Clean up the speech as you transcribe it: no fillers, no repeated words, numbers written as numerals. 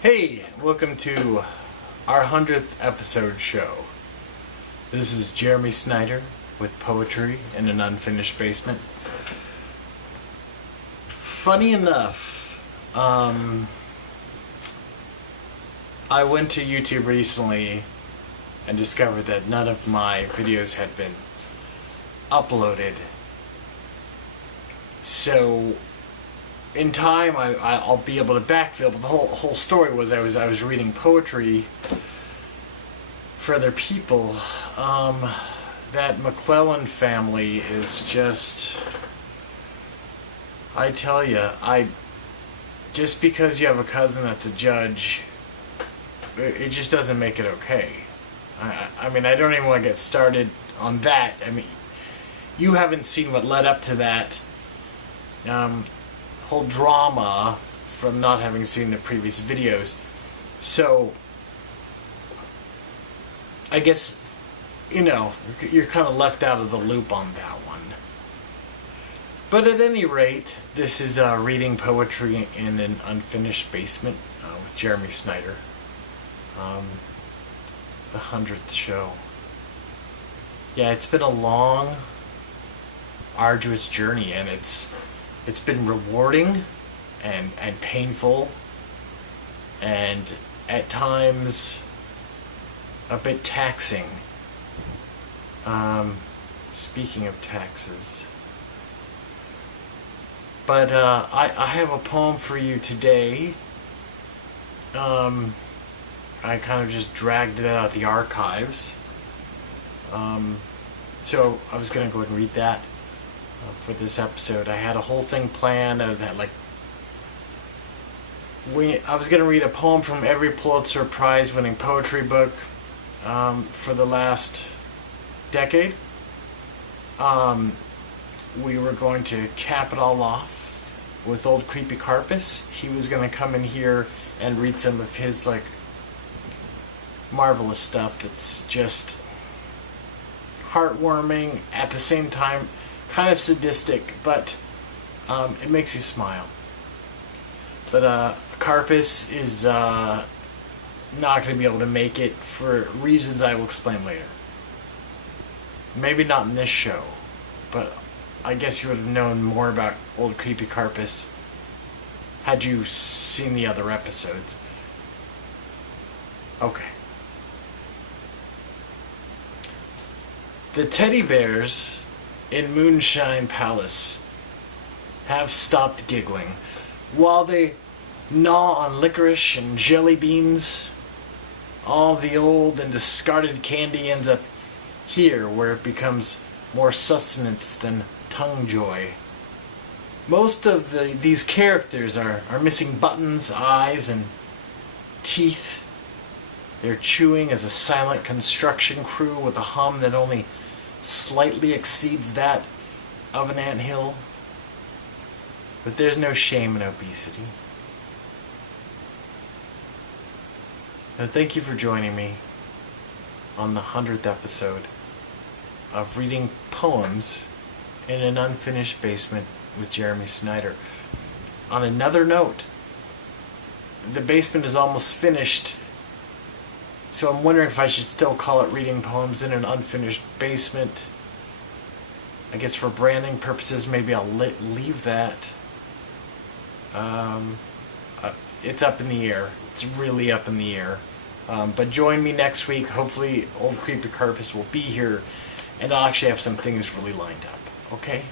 Hey, welcome to our 100th episode show. This is Jeremy Snyder with Poetry in an Unfinished Basement. Funny enough, I went to YouTube recently and discovered that none of my videos had been uploaded. So in time, I'll be able to backfill. But the whole story was I was reading poetry for other people. That McLellen Family is just, I tell you, just because you have a cousin that's a judge, it just doesn't make it okay. I mean, I don't even want to get started on that. I mean, you haven't seen what led up to that whole drama from not having seen the previous videos. So I guess, you're kind of left out of the loop on that one. But at any rate, this is reading poetry in an unfinished basement with Jeremy Snyder. The 100th show. Yeah, it's been a long, arduous journey, and it's been rewarding and painful, and at times a bit taxing. Speaking of taxes. But I have a poem for you today. I kind of just dragged it out of the archives. So I was going to go ahead and read that for this episode. I had a whole thing planned. I was going to read a poem from every Pulitzer Prize winning poetry book for the last decade. We were going to cap it all off with Old Creepy Carpus. He was going to come in here and read some of his marvelous stuff that's just heartwarming, at the same time kind of sadistic, but it makes you smile. But Carpus is not going to be able to make it for reasons I will explain later. Maybe not in this show, but I guess you would have known more about Old Creepy Carpus had you seen the other episodes. Okay. The teddy bears in Moonshine Palace have stopped giggling while they gnaw on licorice and jelly beans. All the old and discarded candy ends up here, where it becomes more sustenance than tongue joy. Most of these characters are missing buttons, eyes, and teeth. They're chewing as a silent construction crew with a hum that only slightly exceeds that of an anthill. But there's no shame in obesity. Now, thank you for joining me on the 100th episode of reading poems in an unfinished basement with Jeremy Snyder. On another note, the basement is almost finished, so I'm wondering if I should still call it reading poems in an unfinished basement. I guess for branding purposes, maybe I'll leave that. It's up in the air. It's really up in the air. But join me next week. Hopefully Old Creepy Carpus will be here, and I'll actually have some things really lined up. Okay?